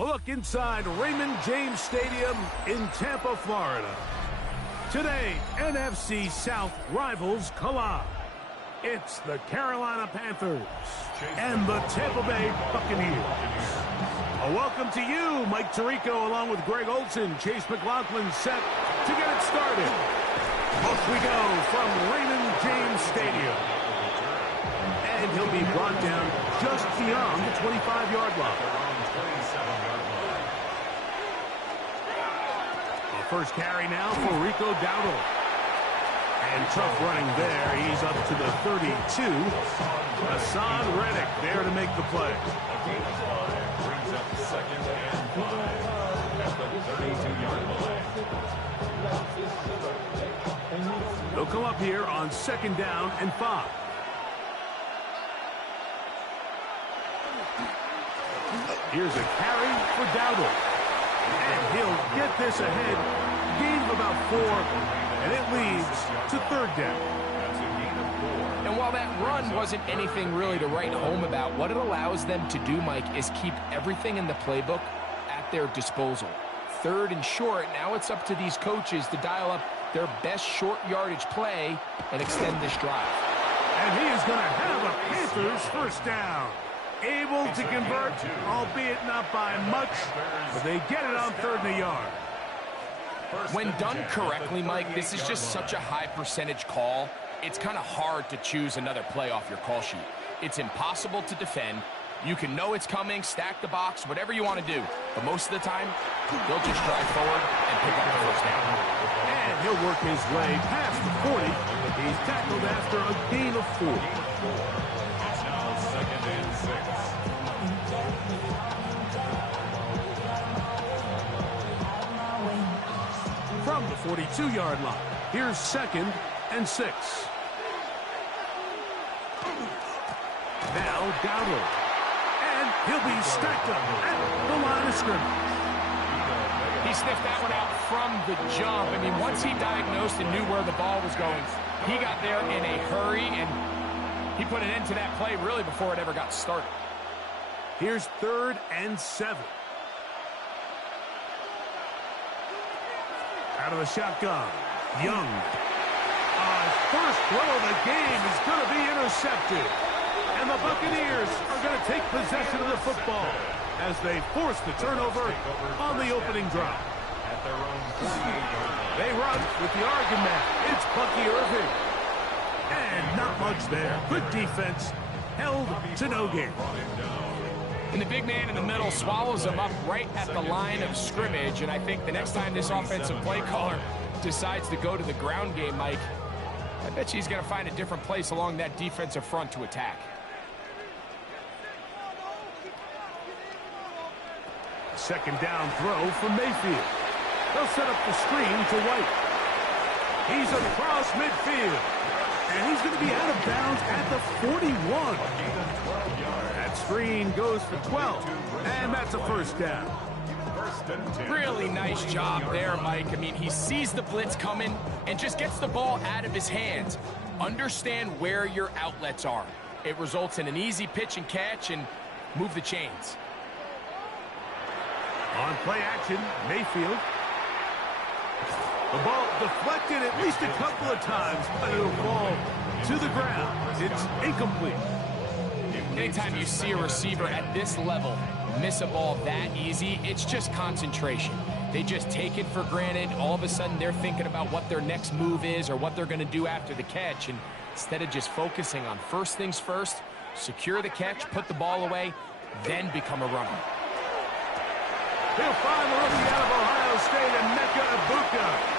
A look inside Raymond James Stadium in Tampa, Florida. Today, NFC South rivals collide. It's the Carolina Panthers and the Tampa Bay Buccaneers. A welcome to you, Mike Tirico, along with Greg Olson. Chase McLaughlin set to get it started. Off we go from Raymond James Stadium. And he'll be brought down just beyond the 25-yard line. First carry now for Rico Dowdle. And tough running there. He's up to the 32. Hassan Reddick there to make the play. Brings up second and 5 at the 32-yard line. They'll come up here on 2nd down and 5. Here's a carry for Dowdle. And he'll get this ahead. Gain of about 4, and it leads to 3rd down. And while that run wasn't anything really to write home about, what it allows them to do, Mike, is keep everything in the playbook at their disposal. 3rd and short, now it's up to these coaches to dial up their best short yardage play and extend this drive. And he is going to have a Panthers first down. Able to convert, albeit not by much, but they get it on 3rd and a yard. When done correctly, Mike, this is just such a high percentage call. It's kind of hard to choose another play off your call sheet. It's impossible to defend. You can know it's coming, stack the box, whatever you want to do. But most of the time, they'll just drive forward and pick up the first down. And he'll work his way past the 40. He's tackled after a gain of 4. It's now 2nd and 6. From the 42-yard line, here's 2nd and 6. Now Dowdle. And he'll be stacked up at the line of scrimmage. He sniffed that one out from the jump. I mean, once he diagnosed and knew where the ball was going, he got there in a hurry, and he put an end to that play really before it ever got started. Here's 3rd and 7. Out of the shotgun, Young. First throw of the game is going to be intercepted. And the Buccaneers are going to take possession of the football as they force the turnover on the opening drive. They run with the argument. It's Bucky Irving. And not much there. Good defense. Held to no gain. And the big man in the middle swallows him up right at the line of scrimmage. And I think the next time this offensive play caller decides to go to the ground game, Mike, I bet you he's going to find a different place along that defensive front to attack. Second down throw for Mayfield. They'll set up the screen to White. He's across midfield. And he's going to be out of bounds at the 41. That screen goes for 12. And that's a first down. Really nice job there, Mike. I mean, he sees the blitz coming and just gets the ball out of his hands. Understand where your outlets are. It results in an easy pitch and catch and move the chains. On play action, Mayfield. The ball deflected at least a couple of times, but it'll fall to the ground. It's incomplete. Anytime you see a receiver at this level miss a ball that easy, it's just concentration. They just take it for granted. All of a sudden, they're thinking about what their next move is or what they're going to do after the catch. And instead of just focusing on first things first, secure the catch, put the ball away, then become a runner. He'll find the rookie out of Ohio State, Emeka Egbuka.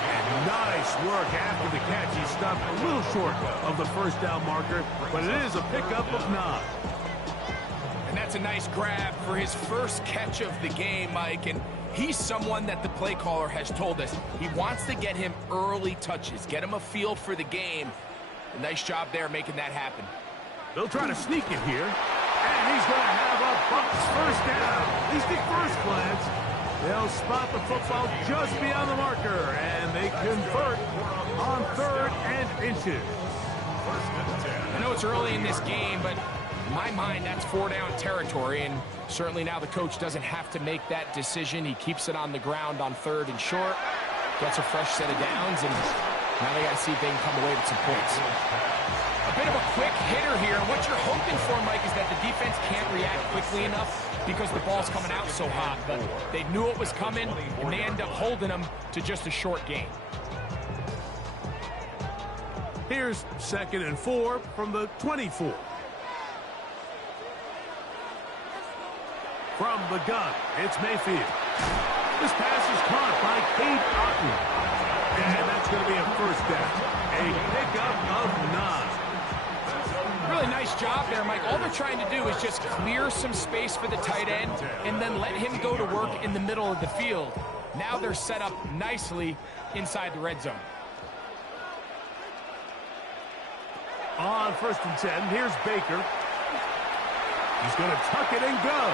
And nice work after the catch. He stopped a little short of the first down marker, but it is a pickup of 9. And that's a nice grab for his first catch of the game, Mike. And he's someone that the play caller has told us he wants to get him early touches, get him a feel for the game. A nice job there making that happen. They'll try to sneak it here. And he's going to have a Bucs first down. At least at first glance. They'll spot the football just beyond the marker, and they convert on 3rd and inches. I know it's early in this game, but In my mind, that's 4-down territory, and certainly now the coach doesn't have to make that decision. He keeps it on the ground on 3rd and short, gets a fresh set of downs, and now they got to see if they can come away with some points. A bit of a quick hitter here. What you're hoping for, Mike, is that the defense can't react quickly enough because the ball's coming out so hot. But they knew it was coming, and they end up holding them to just a short gain. Here's 2nd and 4 from the 24. From the gun, it's Mayfield. This pass is caught by Cade Otton. And that's going to be a first down. A pickup of 9. Really nice job there, Mike. All they're trying to do is just clear some space for the tight end and then let him go to work in the middle of the field. Now they're set up nicely inside the red zone. On 1st and 10, here's Baker. He's going to tuck it and go.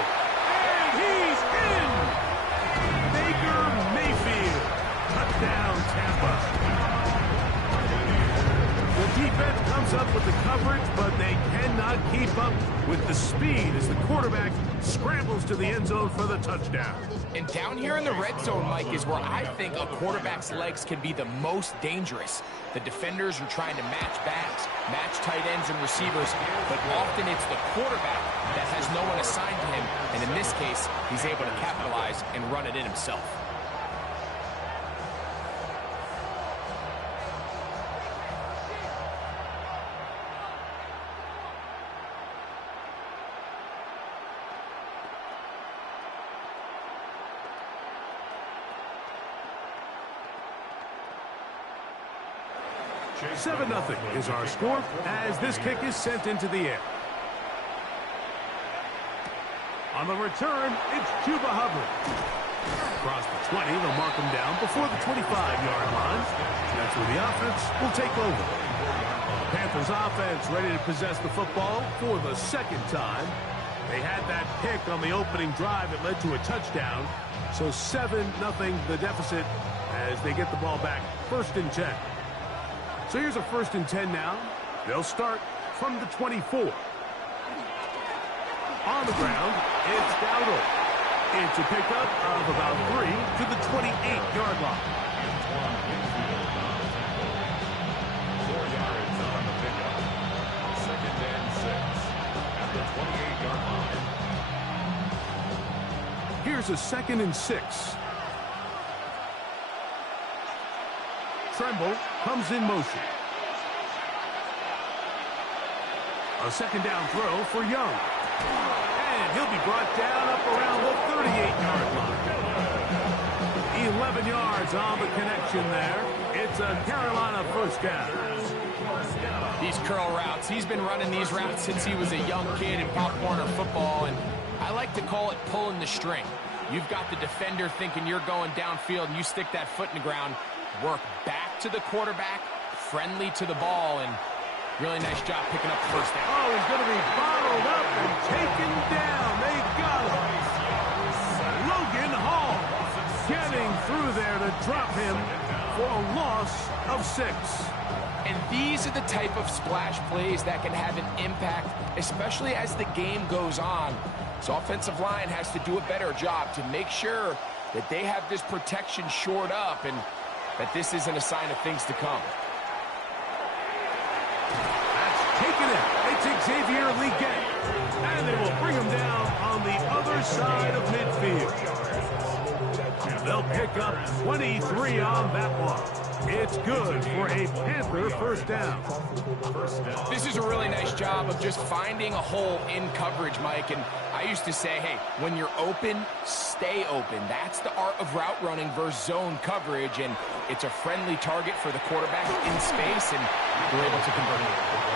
And he's in! Baker Mayfield. Touchdown, Tampa. The defense comes up with the coverage, but they cannot keep up with the speed as the quarterback scrambles to the end zone for the touchdown. And down here in the red zone, Mike, is where I think a quarterback's legs can be the most dangerous. The defenders are trying to match backs, match tight ends and receivers, but often it's the quarterback that has no one assigned to him, and in this case, he's able to capitalize and run it in himself. Seven 0 is our score as this kick is sent into the air. On the return, it's Chuba Hubbard. Across the 20, they'll mark him down before the 25-yard line. That's where the offense will take over. Panthers offense ready to possess the football for the 2nd time. They had that pick on the opening drive that led to a touchdown. So 7-0 the deficit as they get the ball back. 1st and 10. So here's a 1st and 10 now. They'll start from the 24. On the ground, it's Dowdle. It's a pickup of about 3 to the 28-yard line. 4 yards on the pickup. 2nd and 6 at the 28-yard line. Here's a 2nd and 6. Tremble comes in motion. A 2nd down throw for Young. And he'll be brought down up around the 38-yard line. 11 yards on the connection there. It's a Carolina 1st down. These curl routes, he's been running these routes since he was a young kid in Pop Warner football, and I like to call it pulling the string. You've got the defender thinking you're going downfield, and you stick that foot in the ground, work back to the quarterback, friendly to the ball, and really nice job picking up the 1st down. Oh, he's going to be bottled up and taken down. They got him. Logan Hall getting through there to drop him for a loss of 6. And these are the type of splash plays that can have an impact, especially as the game goes on. So offensive line has to do a better job to make sure that they have this protection shored up and that this isn't a sign of things to come. That's taken it. It's Xavier Leggett. And they will bring him down on the other side of midfield. They'll pick up 23 on that one. It's good for a Panther 1st down. This is a really nice job of just finding a hole in coverage, Mike. And I used to say, hey, when you're open, stay open. That's the art of route running versus zone coverage. And it's a friendly target for the quarterback in space, and they're able to convert it.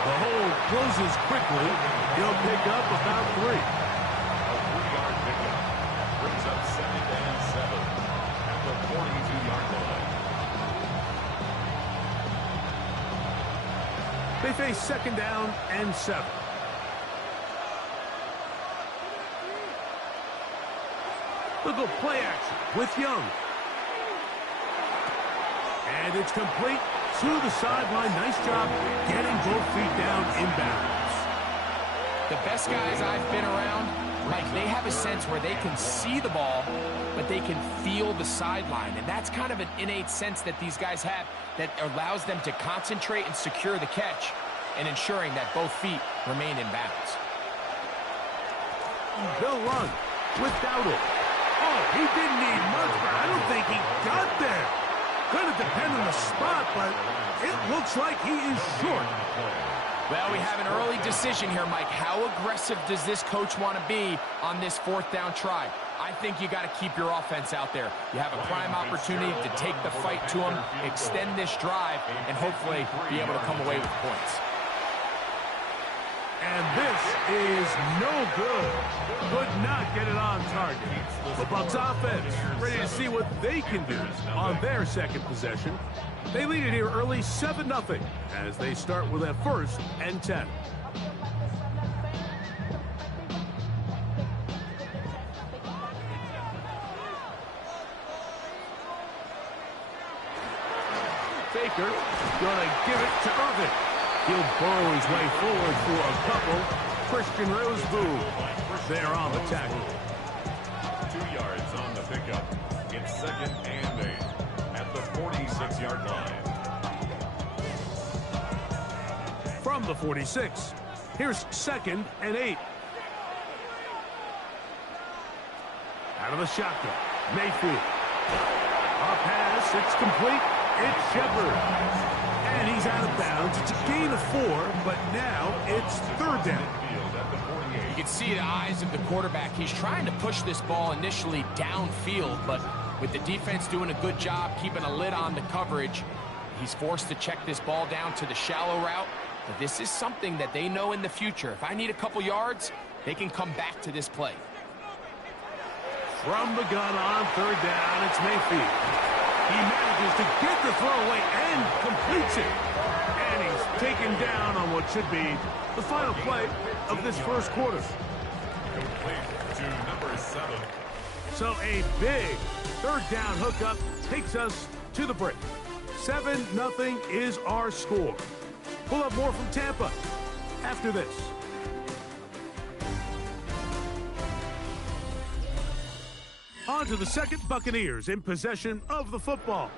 The hole closes quickly. He'll pick up about 3. A 3-yard pickup brings up 2nd and 7 at the 42-yard line. They face 2nd down and 7. They'll go play action with Young. And it's complete to the sideline. Nice job getting both feet down inbounds. The best guys I've been around, Mike, they have a sense where they can see the ball, but they can feel the sideline. And that's kind of an innate sense that these guys have that allows them to concentrate and secure the catch and ensuring that both feet remain in bounds. They'll run without it. Oh, he didn't need much, but I don't think he got there. Going to depend on the spot, but it looks like he is short. Well, we have an early decision here, Mike. How aggressive does this coach want to be on this fourth down try? I think you got to keep your offense out there. You have a prime opportunity to take the fight to him, extend this drive, and hopefully be able to come away with points. And this is no good. Could not get it on target. The Bucs offense ready to see what they can do on their second possession. They lead it here early 7-0 as they start with a 1st and 10. Baker gonna give it to Irvin. He'll burrow his way forward for a couple. Christian Rosebou there on the tackle. 2 yards on the pickup. It's 2nd and 8 at the 46-yard line. From the 46, here's 2nd and 8. Out of the shotgun, Mayfield. A pass, it's complete. It's Shepard. And he's out of bounds. It's a gain of 4, but now it's 3rd down. You can see the eyes of the quarterback. He's trying to push this ball initially downfield, but with the defense doing a good job keeping a lid on the coverage, he's forced to check this ball down to the shallow route. But this is something that they know in the future. If I need a couple yards, they can come back to this play. From the gun on 3rd down, it's Mayfield. He manages to get the throw away and completes it. And he's taken down on what should be the final play of this first quarter. Complete to number 7. So a big 3rd down hookup takes us to the break. 7-0 is our score. We'll have more from Tampa after this. On to the second. Buccaneers in possession of the football.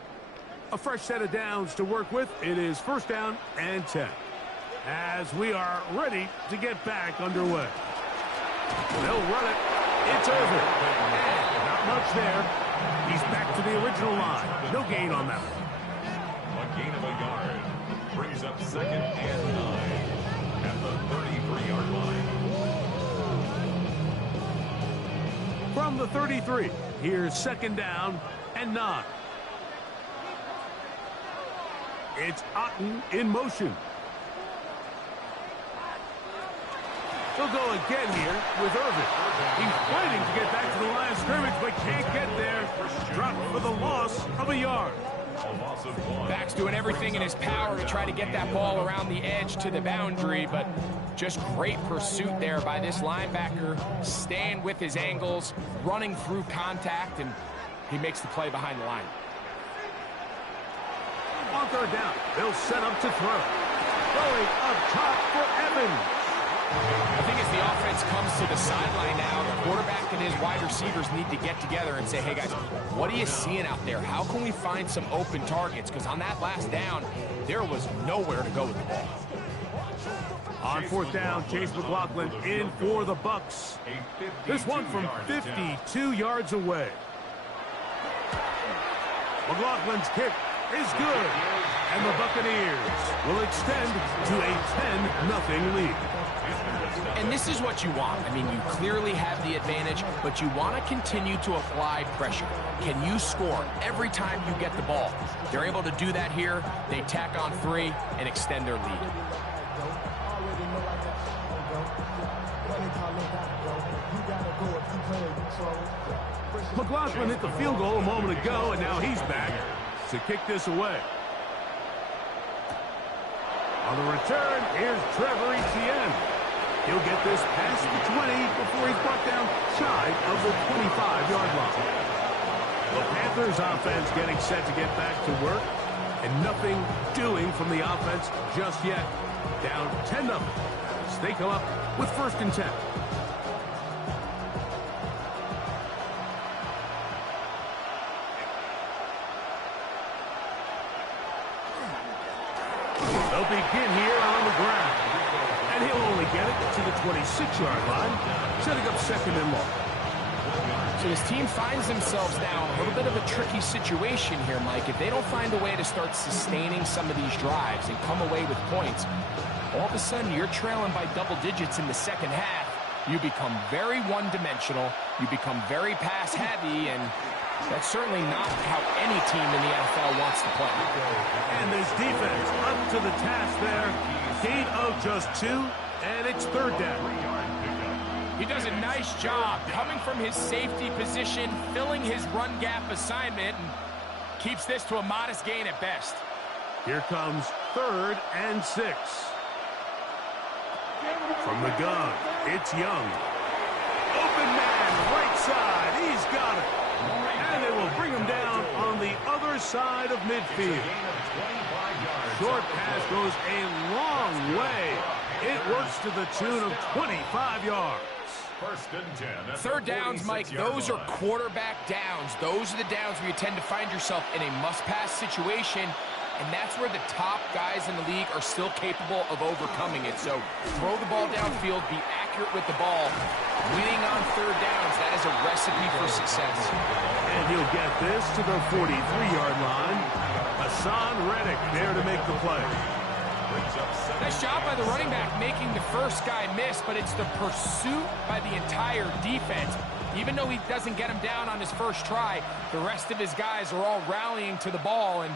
A fresh set of downs to work with. It is 1st down and 10. As we are ready to get back underway. They'll run it. It's over. And not much there. He's back to the original line. No gain on that one. A gain of a yard. Brings up 2nd and 9 at the 33-yard line. From the 33, here's 2nd down and 9. It's Otten in motion. He'll go again here with Irvin. He's fighting to get back to the line of scrimmage, but can't get there. Dropped for the loss of a yard. Back's doing everything in his power to try to get that ball around the edge to the boundary, but just great pursuit there by this linebacker, staying with his angles, running through contact, and he makes the play behind the line. On 3rd down, they'll set up to throw. Going up top for Evans. I think as the offense comes to the sideline now, the quarterback and his wide receivers need to get together and say, hey guys, what are you seeing out there? How can we find some open targets? Because on that last down, there was nowhere to go with the ball. On 4th down, Chase McLaughlin in for the Bucs. This one from 52 yards away. McLaughlin's kick is good. And the Buccaneers will extend to a 10-0 lead. And this is what you want. I mean, you clearly have the advantage, but you want to continue to apply pressure. Can you score every time you get the ball? They're able to do that here. They tack on 3 and extend their lead. McLaughlin hit the field goal a moment ago, and now he's back to kick this away. On the return, here's Trevor Etienne. He'll get this past the 20 before he's brought down shy of the 25-yard line. The Panthers offense getting set to get back to work, and nothing doing from the offense just yet. Down 10-0. They come up with 1st and 10. They'll begin here on the ground. And he'll only get it to the 26-yard line, setting up 2nd and long. So his team finds themselves now in a little bit of a tricky situation here, Mike. If they don't find a way to start sustaining some of these drives and come away with points, all of a sudden you're trailing by double digits in the 2nd half. You become very one-dimensional. You become very pass-heavy, and that's certainly not how any team in the NFL wants to play. And this defense up to the task there. Gain of just 2, and it's 3rd down. He does a nice job coming from his safety position, filling his run gap assignment, and keeps this to a modest gain at best. Here comes 3rd and 6. From the gun, it's Young. Open man, right side. He's got it. And it will bring him down on the other side of midfield. Short pass goes a long way. It works to the tune of 25 yards. 1st and 10. 3rd downs, Mike, those are quarterback downs. Those are the downs where you tend to find yourself in a must-pass situation, and that's where the top guys in the league are still capable of overcoming it. So throw the ball downfield, be accurate with the ball. Winning on 3rd downs, that is a recipe for success. And he'll get this to the 43-yard line. Hassan Reddick there to make the play. Nice job by the running back making the first guy miss, but it's the pursuit by the entire defense. Even though he doesn't get him down on his first try, the rest of his guys are all rallying to the ball, and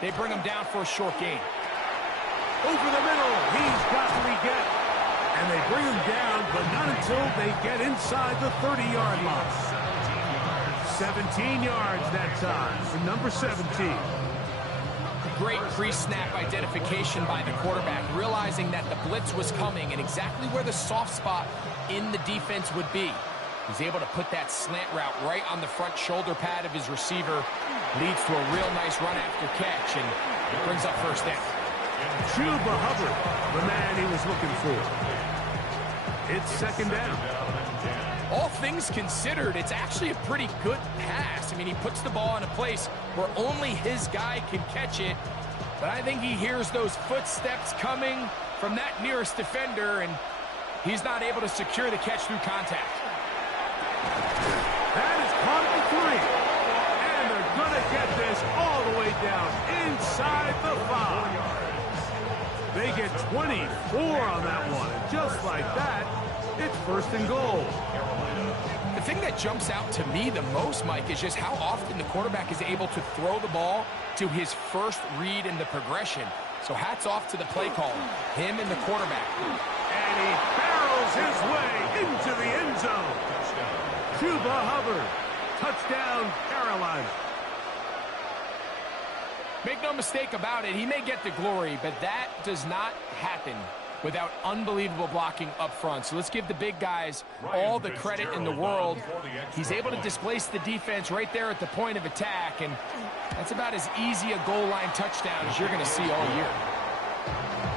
they bring him down for a short gain. Over the middle, he's got what we get. And they bring him down, but not until they get inside the 30-yard line. 17 yards that time for number 17. Great pre-snap identification by the quarterback, realizing that the blitz was coming and exactly where the soft spot in the defense would be. He's able to put that slant route right on the front shoulder pad of his receiver. Leads to a real nice run after catch and brings up 1st down. Chuba Hubbard, the man he was looking for. It's 2nd down. All things considered, it's actually a pretty good pass. I mean, he puts the ball in a place where only his guy can catch it. But I think he hears those footsteps coming from that nearest defender, and he's not able to secure the catch through contact. That is caught at the 3. And they're going to get this all the way down inside the 5. They get 24 on that one. And just like that, it's 1st and goal. The thing that jumps out to me the most, Mike, is just how often the quarterback is able to throw the ball to his first read in the progression. So hats off to the play caller, him and the quarterback. And he barrels his way into the end zone. Chuba Hubbard, touchdown Carolina. Make no mistake about it, he may get the glory, but that does not happen without unbelievable blocking up front. So let's give the big guys all the credit in the world. He's able to displace the defense right there at the point of attack, and that's about as easy a goal line touchdown as you're going to see all year.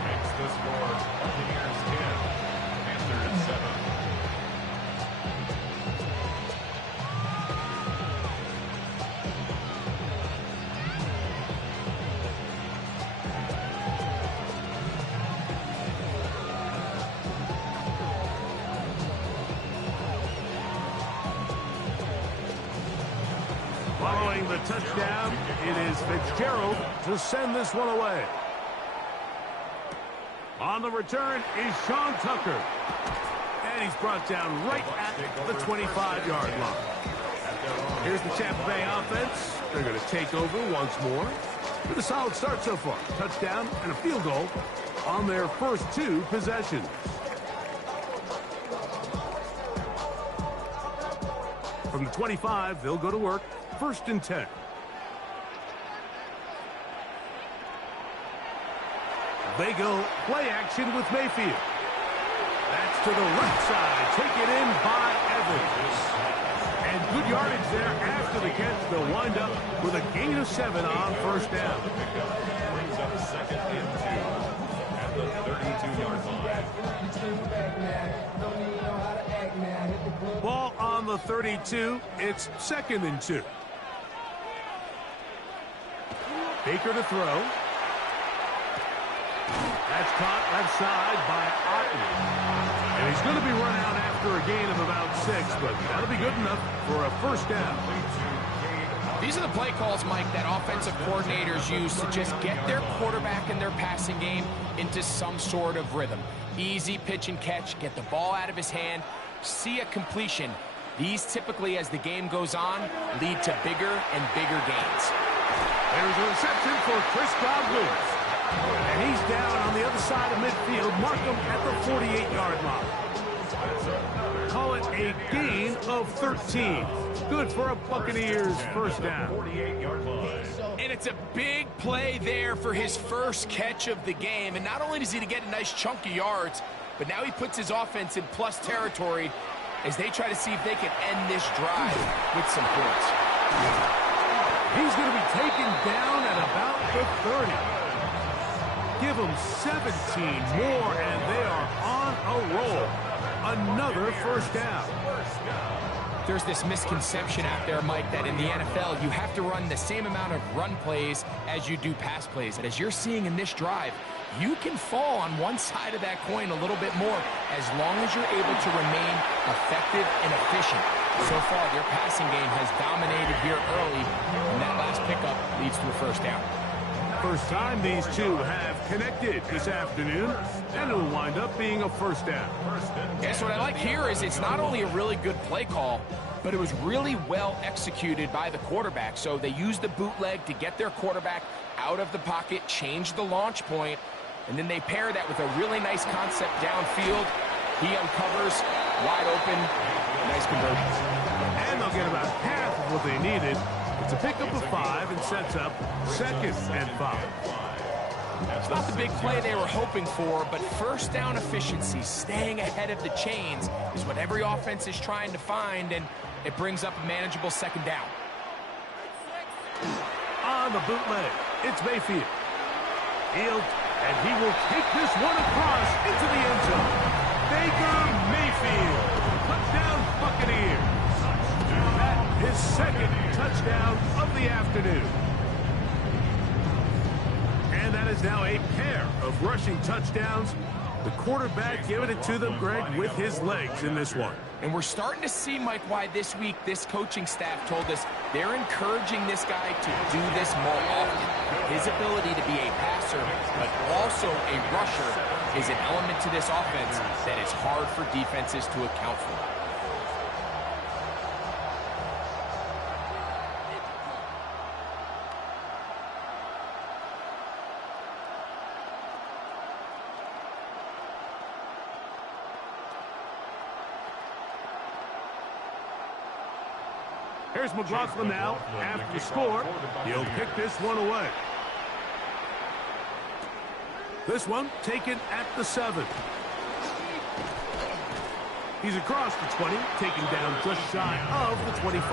Makes the score Buccaneers 10, Panthers 7. Following the touchdown, it is Fitzgerald to send this one away. On the return is Sean Tucker. And he's brought down right at the 25-yard line. Here's the Tampa Bay offense. They're going to take over once more. With a solid start so far. Touchdown and a field goal on their first 2 possessions. From the 25, they'll go to work. 1st and 10. They go play action with Mayfield. That's to the right side. Take it in by Evans. And good yardage there after the catch. They'll wind up with a gain of 7 on 1st down. Brings up 2nd and 2. 32-yard line. Ball on the 32. It's 2nd and 2. Baker to throw. That's caught left side by Otten. And he's going to be run out after a gain of about 6, but that'll be good enough for a first down. These are the play calls, Mike, that offensive coordinators use to just get their quarterback and their passing game into some sort of rhythm. Easy pitch and catch, get the ball out of his hand, see a completion. These typically, as the game goes on, lead to bigger and bigger gains. There's a reception for Chris Godwin. And he's down on the other side of midfield. Mark him at the 48-yard line. Call it a gain of 13. Good for a Buccaneers first down. And it's a big play there for his first catch of the game. And not only does he get a nice chunk of yards, but now he puts his offense in plus territory as they try to see if they can end this drive with some points. He's going to be taken down at about the 30. Give them 17 more, and they are on a roll. Another first down. There's this misconception out there, Mike, that in the NFL, you have to run the same amount of run plays as you do pass plays. And as you're seeing in this drive, you can fall on one side of that coin a little bit more as long as you're able to remain effective and efficient. So far, their passing game has dominated here early, and that last pickup leads to a first down. First time these two have connected this afternoon, and it'll wind up being a first down. Yes, what I like here is it's not only a really good play call, but it was really well executed by the quarterback. So they used the bootleg to get their quarterback out of the pocket, change the launch point, and then they pair that with a really nice concept downfield. He uncovers, wide open, nice conversion. And they'll get about half of what they needed. It's a pickup of 5 and sets up 2nd and 5. It's not the big play they were hoping for, but first down efficiency, staying ahead of the chains, is what every offense is trying to find, and it brings up a manageable 2nd down. On the bootleg, it's Mayfield. Field, and he will take this one across into the end zone. Baker Mayfield, touchdown Buccaneers. His 2nd touchdown of the afternoon. And that is now a pair of rushing touchdowns. The quarterback giving it to them, Greg, with his legs in this one. And we're starting to see, Mike, why this week this coaching staff told us they're encouraging this guy to do this more often. His ability to be a passer, but also a rusher, is an element to this offense that is hard for defenses to account for. Here's McLaughlin now. After the score, he'll pick this one away. This one taken at the 7. He's across the 20, taken down just shy of the 25.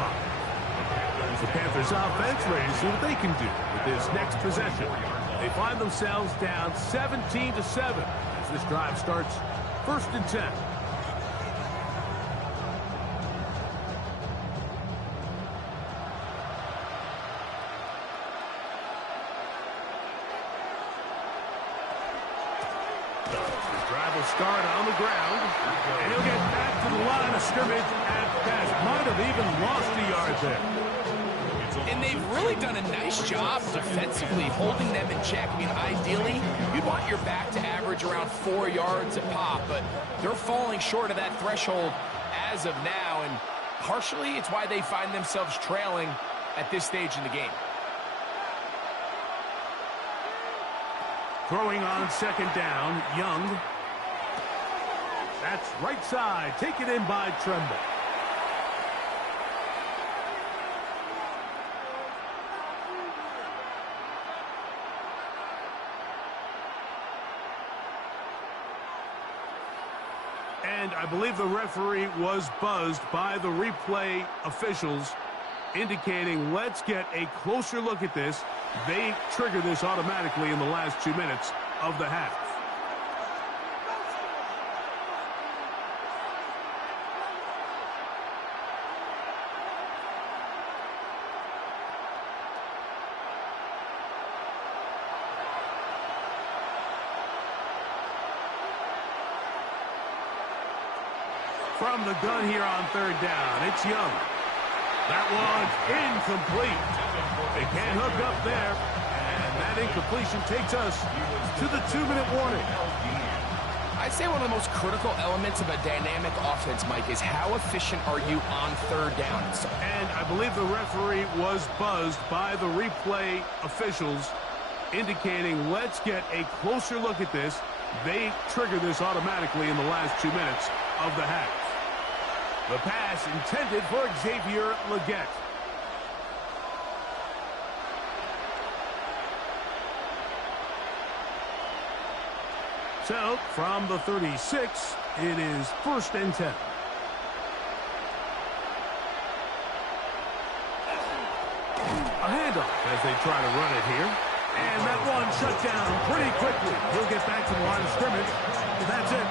The Panthers offense ready to see what they can do with this next possession. They find themselves down 17-7 as this drive starts 1st and 10. Start on the ground, and he'll get back to the line of scrimmage at best. Might have even lost a yard there. And they've really done a nice job defensively holding them in check. I mean, ideally, you'd want your back to average around 4 yards a pop, but they're falling short of that threshold as of now, and partially it's why they find themselves trailing at this stage in the game. Throwing on 2nd down, Young. That's right side, taken in by Tremble. And I believe the referee was buzzed by the replay officials, indicating let's get a closer look at this. They trigger this automatically in the last 2 minutes of the half. from the gun here on third down. It's Young. That one's incomplete. They can't hook up there. And that incompletion takes us to the 2-minute warning. I'd say one of the most critical elements of a dynamic offense, Mike, is how efficient are you on third down. And I believe the referee was buzzed by the replay officials indicating, let's get a closer look at this. They trigger this automatically in the last 2 minutes of the half. The pass intended for Xavier Legette. So, from the 36, it is 1st and 10. A handoff as they try to run it here. And that one shut down pretty quickly. He'll get back to the line of scrimmage. That's it.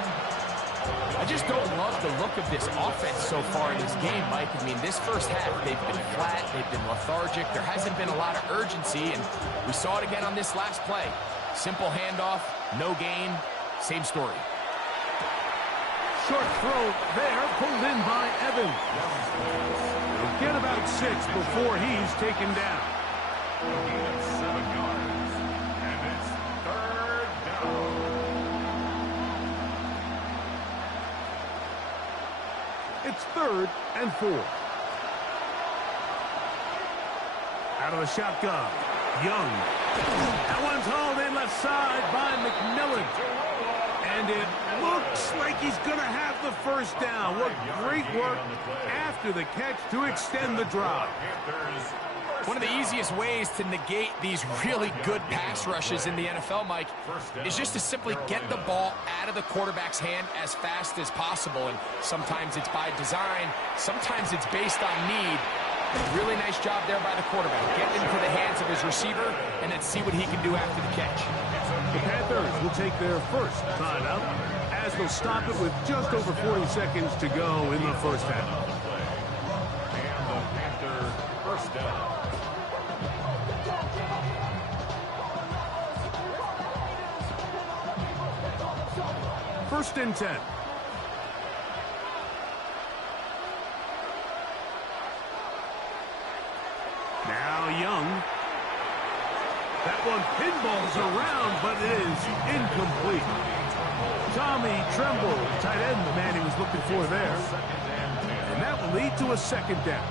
I just don't love the look of this offense so far in this game, Mike. I mean, this first half, they've been flat, they've been lethargic. There hasn't been a lot of urgency, and we saw it again on this last play. Simple handoff, no gain, same story. Short throw there, pulled in by Evans. He'll get about 6 before he's taken down. 7 yards, and it's 3rd down. It's 3rd and 4. Out of the shotgun, Young. That one's hauled in left side by McMillan. And it looks like he's going to have the first down. What great work after the catch to extend the drive. One of the easiest ways to negate these really good pass rushes in the NFL, Mike, is just to simply get the ball out of the quarterback's hand as fast as possible. And sometimes it's by design, sometimes it's based on need. Really nice job there by the quarterback. Get into the hands of his receiver and then see what he can do after the catch. The Panthers will take their first timeout as they'll stop it with just over 40 seconds to go in the first half. And the Panthers first down. 1st and 10. Now Young. That one pinballs around, but it is incomplete. Tommy Tremble, tight end, the man he was looking for there. And that will lead to a 2nd down.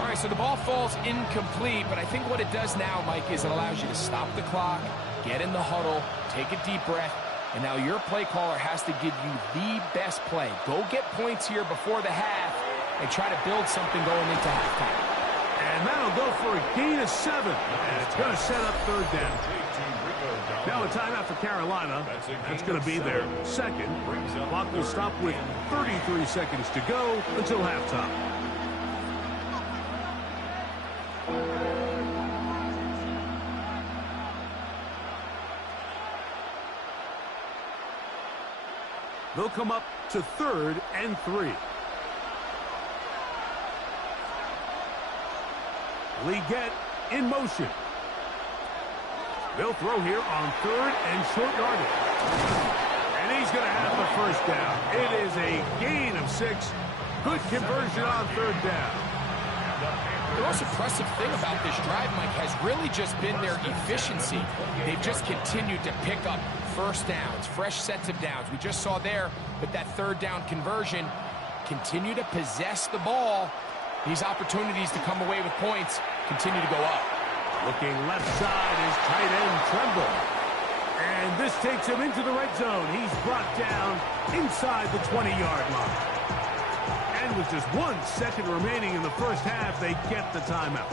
All right, so the ball falls incomplete, but I think what it does now, Mike, is it allows you to stop the clock, get in the huddle, take a deep breath, and now your play caller has to give you the best play. Go get points here before the half and try to build something going into halftime. And that'll go for a gain of 7. And it's going to set up 3rd down. Now a timeout for Carolina. That's going to be their 2nd. Clock will stop with 33 seconds to go until halftime. They'll come up to 3rd and 3. Legette in motion. They'll throw here on 3rd and short yardage. And he's going to have the first down. It is a gain of 6. Good conversion on 3rd down. The most impressive thing about this drive, Mike, has really just been their efficiency. They've just continued to pick up first downs, fresh sets of downs. We just saw there with that 3rd down conversion, continue to possess the ball. These opportunities to come away with points continue to go up. Looking left side is tight end Tremble. And this takes him into the red zone. He's brought down inside the 20-yard line. And with just 1 second remaining in the first half, they get the timeout.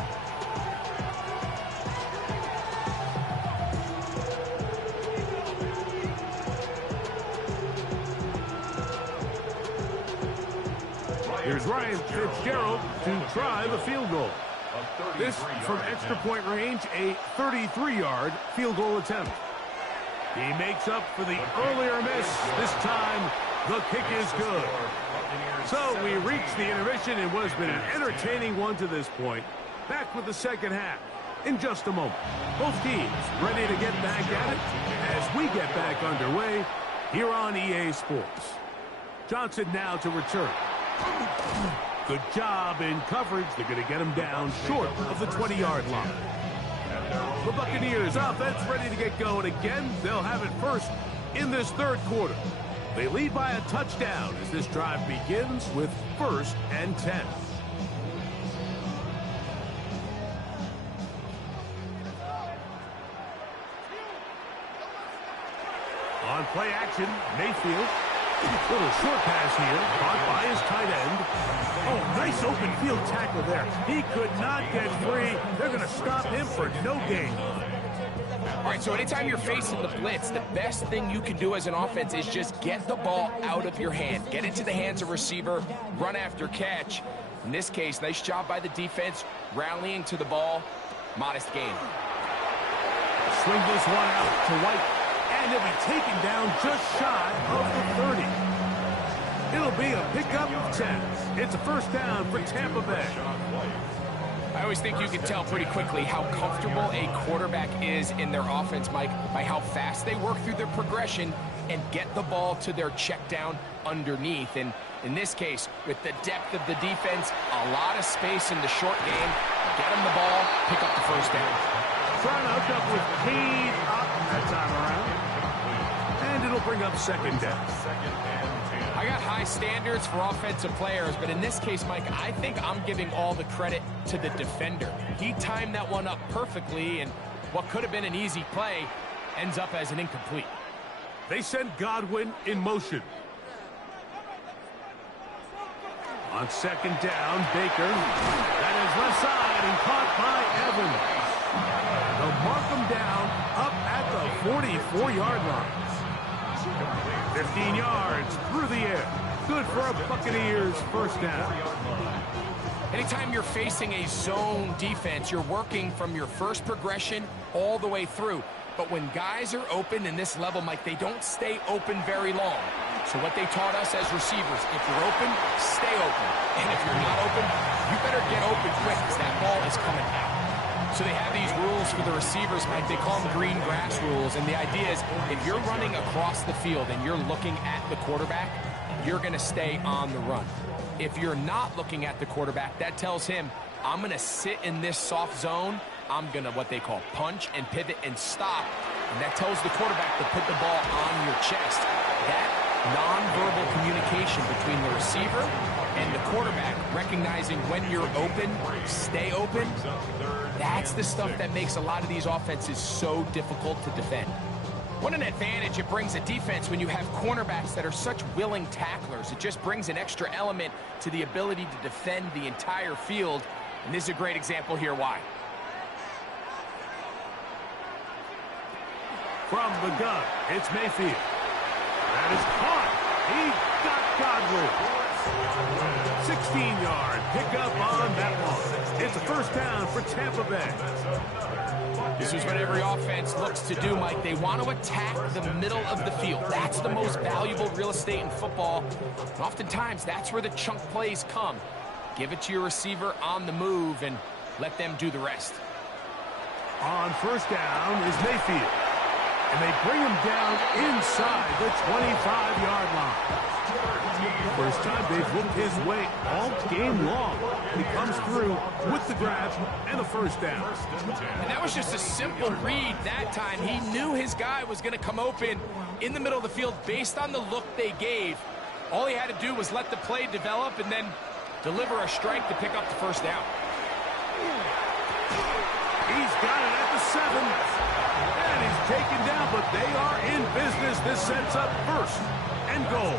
Here's Ryan Fitzgerald to try the field goal. This from extra point range, a 33-yard field goal attempt. He makes up for the earlier miss. This time, the kick is good. So we reach the intermission in what has been an entertaining one to this point. Back with the second half in just a moment. Both teams ready to get back at it as we get back underway here on EA Sports. Johnson now to return. Good job in coverage. They're going to get him down short of the 20-yard line. The Buccaneers offense ready to get going again. They'll have it first in this third quarter. They lead by a touchdown as this drive begins with 1st and 10. On play action, Mayfield. Little short pass here, caught by his tight end. Oh, nice open field tackle there. He could not get free. They're going to stop him for no gain. All right, so anytime you're facing the blitz, the best thing you can do as an offense is just get the ball out of your hand. Get into the hands of receiver, run after catch. In this case, nice job by the defense, rallying to the ball. Modest gain. Swing this one out to White. And he'll be taken down just shy of the 30. It'll be a pickup of 10. It's a first down for Tampa Bay. I always think you can tell pretty quickly how comfortable a quarterback is in their offense, Mike, by how fast they work through their progression and get the ball to their check down underneath. And in this case, with the depth of the defense, a lot of space in the short game, get them the ball, pick up the first down. Trying to hook up with Cade Otton that time around. And it'll bring up second down. I got high standards for offensive players, but in this case, Mike, I think I'm giving all the credit to the defender. He timed that one up perfectly, and what could have been an easy play ends up as an incomplete. They send Godwin in motion. On second down, Baker. That is left side and caught by Evans. They'll mark him down up at the 44-yard line. 15 yards through the air. Good for a Buccaneers first down. Anytime you're facing a zone defense, you're working from your first progression all the way through. But when guys are open in this level, Mike, they don't stay open very long. So what they taught us as receivers, if you're open, stay open. And if you're not open, you better get open quick because that ball is coming out. So they have these rules for the receivers, Mike. They call them green grass rules. And the idea is if you're running across the field and you're looking at the quarterback, you're going to stay on the run. If you're not looking at the quarterback, that tells him, I'm going to sit in this soft zone. I'm going to what they call punch and pivot and stop. And that tells the quarterback to put the ball on your chest. That nonverbal communication between the receiver and the quarterback, recognizing when you're open, stay open, that's the stuff that makes a lot of these offenses so difficult to defend. What an advantage it brings a defense when you have cornerbacks that are such willing tacklers. It just brings an extra element to the ability to defend the entire field. And this is a great example here why. From the gun, it's Mayfield. That is caught. He got Godwin. 16-yard pickup on that one. It's a first down for Tampa Bay. This is what every offense looks to do, Mike. They want to attack the middle of the field. That's the most valuable real estate in football. And oftentimes, that's where the chunk plays come. Give it to your receiver on the move and let them do the rest. On first down is Mayfield. And they bring him down inside the 25-yard line. First time they've looked his way all game long. He comes through with the grab and a first down. And that was just a simple read that time. He knew his guy was going to come open in the middle of the field based on the look they gave. All he had to do was let the play develop and then deliver a strike to pick up the first down. He's got it at the 7. And he's taken down, but they are in business. This sets up first and goal.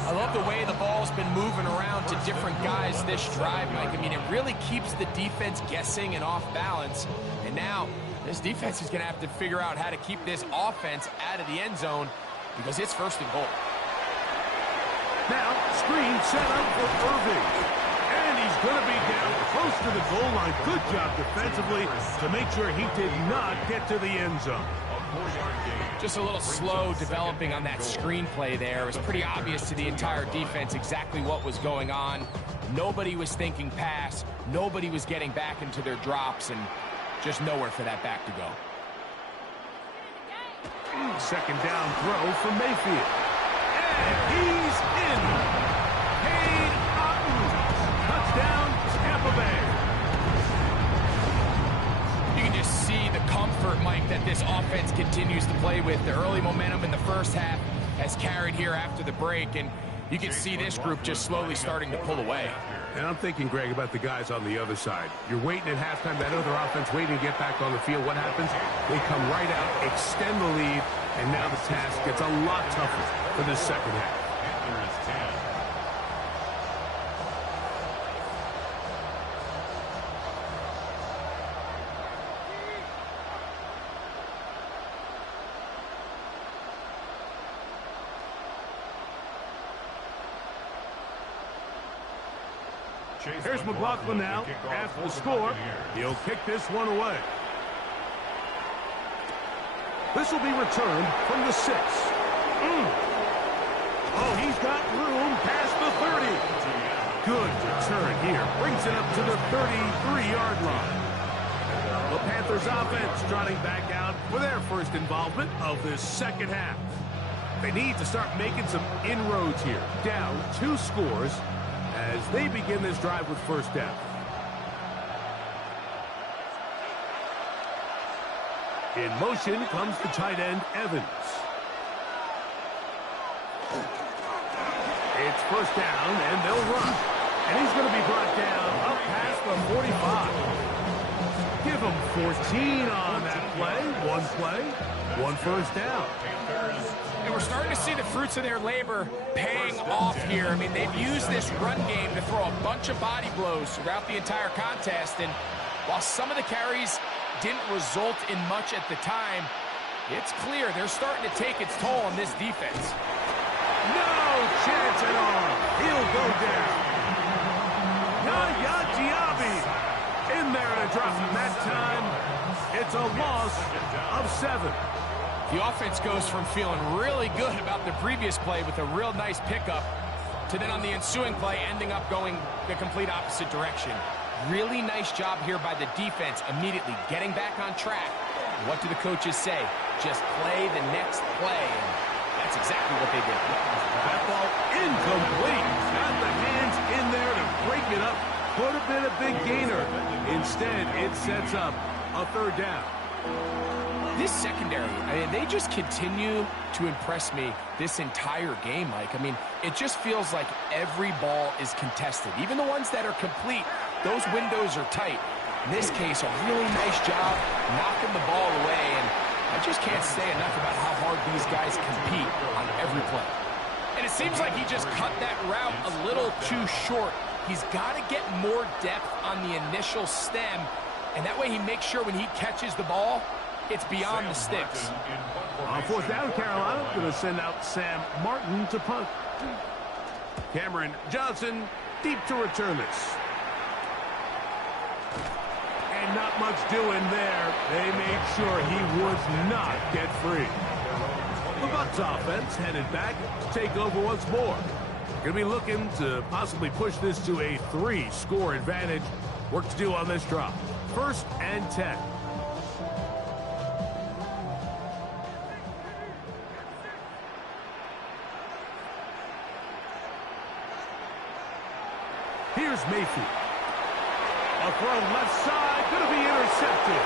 I love the way the ball's been moving around to different guys this drive, Mike. I mean, it really keeps the defense guessing and off balance. And now this defense is going to have to figure out how to keep this offense out of the end zone because it's first and goal. Now, screen set up for Irving. And he's going to be down close to the goal line. Good job defensively to make sure he did not get to the end zone. Just a little slow developing on that screenplay there. It was pretty obvious to the entire defense exactly what was going on. Nobody was thinking pass. Nobody was getting back into their drops, and just nowhere for that back to go. Second down throw for Mayfield. And he's in. Cade Otton. Touchdown, Tampa Bay. You can just see the comfort, Mike, that this offense continues to play with. The early momentum in the first half has carried here after the break, and you can see this group just slowly starting to pull away. And I'm thinking, Greg, about the guys on the other side. You're waiting at halftime, that other offense waiting to get back on the field. What happens? They come right out, extend the lead, and now the task gets a lot tougher for the second half. Panthers 10. Here's McLaughlin now. After the score, he'll kick this one away. This will be returned from the 6. Oh, he's got room past the 30. Good return here. Brings it up to the 33-yard line. The Panthers offense trotting back out for their first involvement of this second half. They need to start making some inroads here. Down 2 scores as they begin this drive with first down. In motion comes the tight end, Evans. It's first down, and they'll run. And he's going to be brought down up past the 45. Give him 14 on that play. One first down. And we're starting to see the fruits of their labor paying off here. I mean, they've used this run game to throw a bunch of body blows throughout the entire contest. And while some of the carries didn't result in much at the time, it's clear they're starting to take its toll on this defense. No chance at all. He'll go down. Yaya Diaby in there to drop him that time. It's a loss of 7. The offense goes from feeling really good about the previous play with a real nice pickup to then on the ensuing play ending up going the complete opposite direction. Really nice job here by the defense immediately getting back on track. What do the coaches say? Just play the next play. And that's exactly what they did. That ball incomplete. Got the hands in there to break it up. Could have been a big gainer. Instead, it sets up a third down. This secondary, I mean, they just continue to impress me this entire game, Mike. I mean, it just feels like every ball is contested. Even the ones that are complete, those windows are tight. In this case, a really nice job knocking the ball away, and I just can't say enough about how hard these guys compete on every play. And it seems like he just cut that route a little too short. He's got to get more depth on the initial stem, and that way he makes sure when he catches the ball, it's beyond the sticks. On fourth down, Carolina going to send out Sam Martin to punt. Cameron Johnson deep to return this. And not much doing there. They made sure he would not get free. The Bucs offense headed back to take over once more. Going to be looking to possibly push this to a 3-score advantage. Work to do on this drop. 1st and 10. Here's Mayfield. A throw left side, going to be intercepted.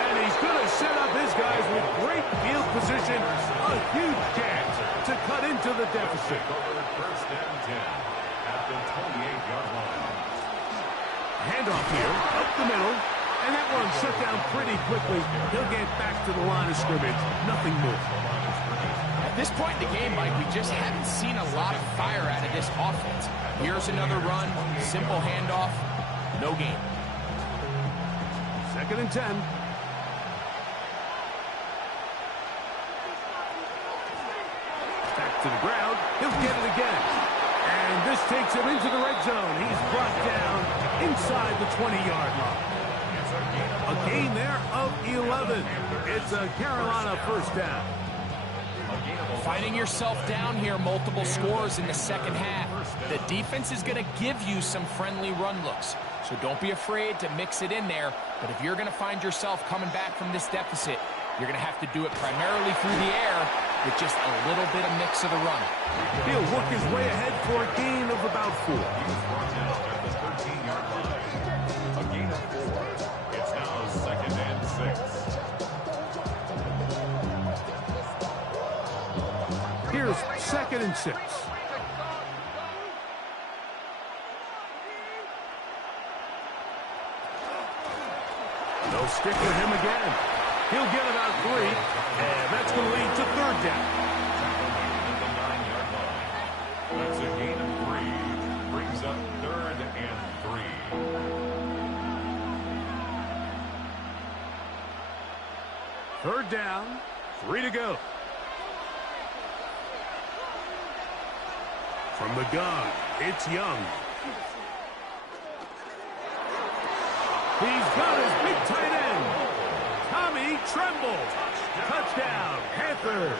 And he's going to set up his guys with great field position. A huge chance to cut into the deficit. First and 10 at the 28-yard line. Handoff here, up the middle. And that one shut down pretty quickly. He'll get back to the line of scrimmage. Nothing more. At this point in the game, Mike, we just haven't seen a lot of fire out of this offense. Here's another run, simple handoff, no gain. 2nd and 10. Back to the ground. He'll get it again. And this takes him into the red zone. He's brought down inside the 20-yard line. A gain there of 11. It's a Carolina first down. Finding yourself down here, multiple scores in the second half. The defense is going to give you some friendly run looks. So don't be afraid to mix it in there. But if you're going to find yourself coming back from this deficit, you're going to have to do it primarily through the air. with just a little bit of mix of the run. He'll work his way ahead for a gain of about 4. He's brought down at the 13-yard line. A gain of 4. It's now 2nd and 6. Here's 2nd and 6. They'll stick with him again. He'll get about 3, and that's going to lead to 3rd down. At the 9-yard line. That's a gain of 3. Brings up 3rd and 3. 3rd down, 3 to go. From the gun, it's Young. He's got his big tight end, Tommy Tremble. Touchdown, Panthers.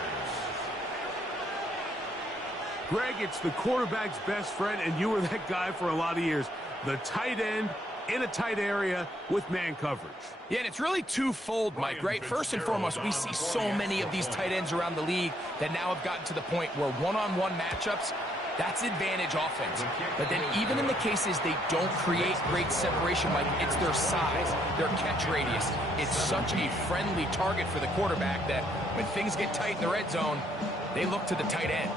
Greg, it's the quarterback's best friend, and you were that guy for a lot of years. The tight end in a tight area with man coverage. Yeah, and it's really twofold, Mike, right? First and foremost, we see so many of these tight ends around the league that now have gotten to the point where one-on-one matchups, that's advantage offense. But then even in the cases they don't create great separation, Mike, it's their size, their catch radius. It's such a friendly target for the quarterback that when things get tight in the red zone, they look to the tight end.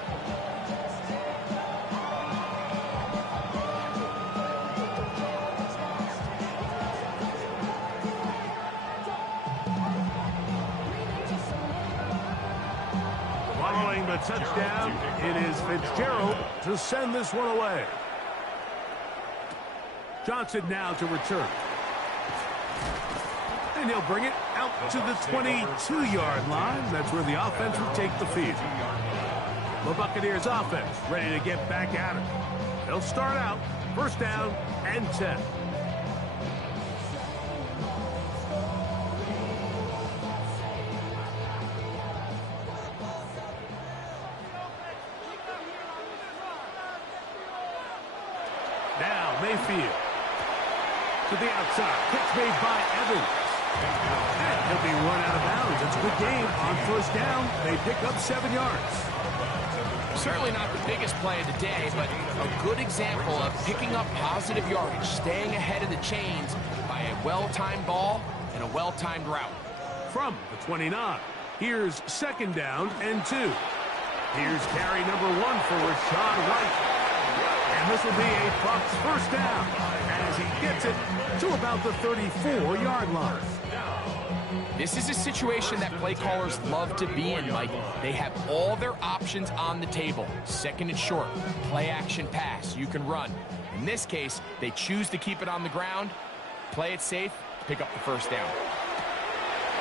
Following the touchdown, it is Fitzgerald to send this one away. Johnson now to return. And he'll bring it out to the 22-yard line. That's where the offense will take the field. The Buccaneers offense ready to get back at it. They'll start out 1st down and 10. Now Mayfield to the outside. Catch made by Evans. And he'll be run out of bounds. It's a good game on 1st down. They pick up 7 yards. Certainly not the biggest play of the day, but a good example of picking up positive yardage, staying ahead of the chains by a well-timed ball and a well-timed route. From the 29, here's 2nd down and 2. Here's carry number 1 for Rashad White. And this will be a Bucs 1st down as he gets it to about the 34-yard line. This is a situation that play callers love to be in, Mike. They have all their options on the table. 2nd and short, play action pass, you can run. In this case, they choose to keep it on the ground, play it safe, pick up the 1st down.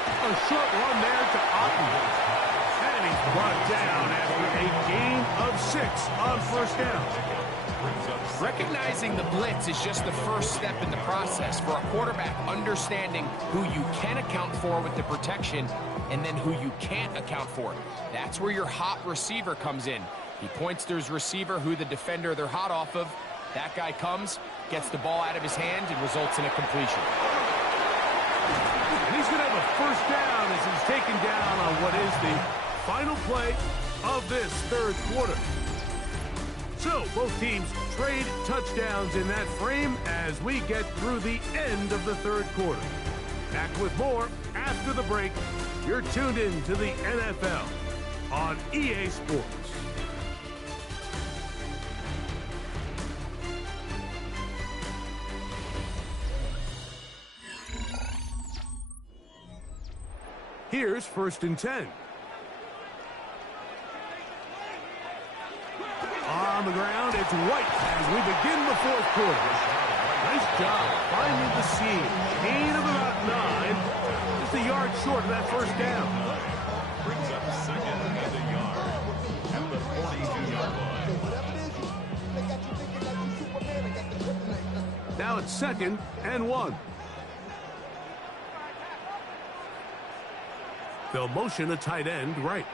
A short run there to Otten. And he's brought down after a gain of 6 on 1st down. Recognizing the blitz is just the first step in the process for a quarterback understanding who you can account for with the protection and then who you can't account for. That's where your hot receiver comes in. He points to his receiver who the defender they're hot off of. That guy comes, gets the ball out of his hand, and results in a completion. And he's going to have a 1st down as he's taken down on what is the final play of this 3rd quarter. So, both teams trade touchdowns in that frame as we get through the end of the 3rd quarter. Back with more after the break. You're tuned in to the NFL on EA Sports. Here's 1st and 10. On the ground, it's White as we begin the 4th quarter. Nice job finding the seam. Gain of about 9. Just a yard short of that 1st down. Brings up 2nd and a yard at the 42-yard line. Now it's 2nd and 1. They'll motion a tight end right.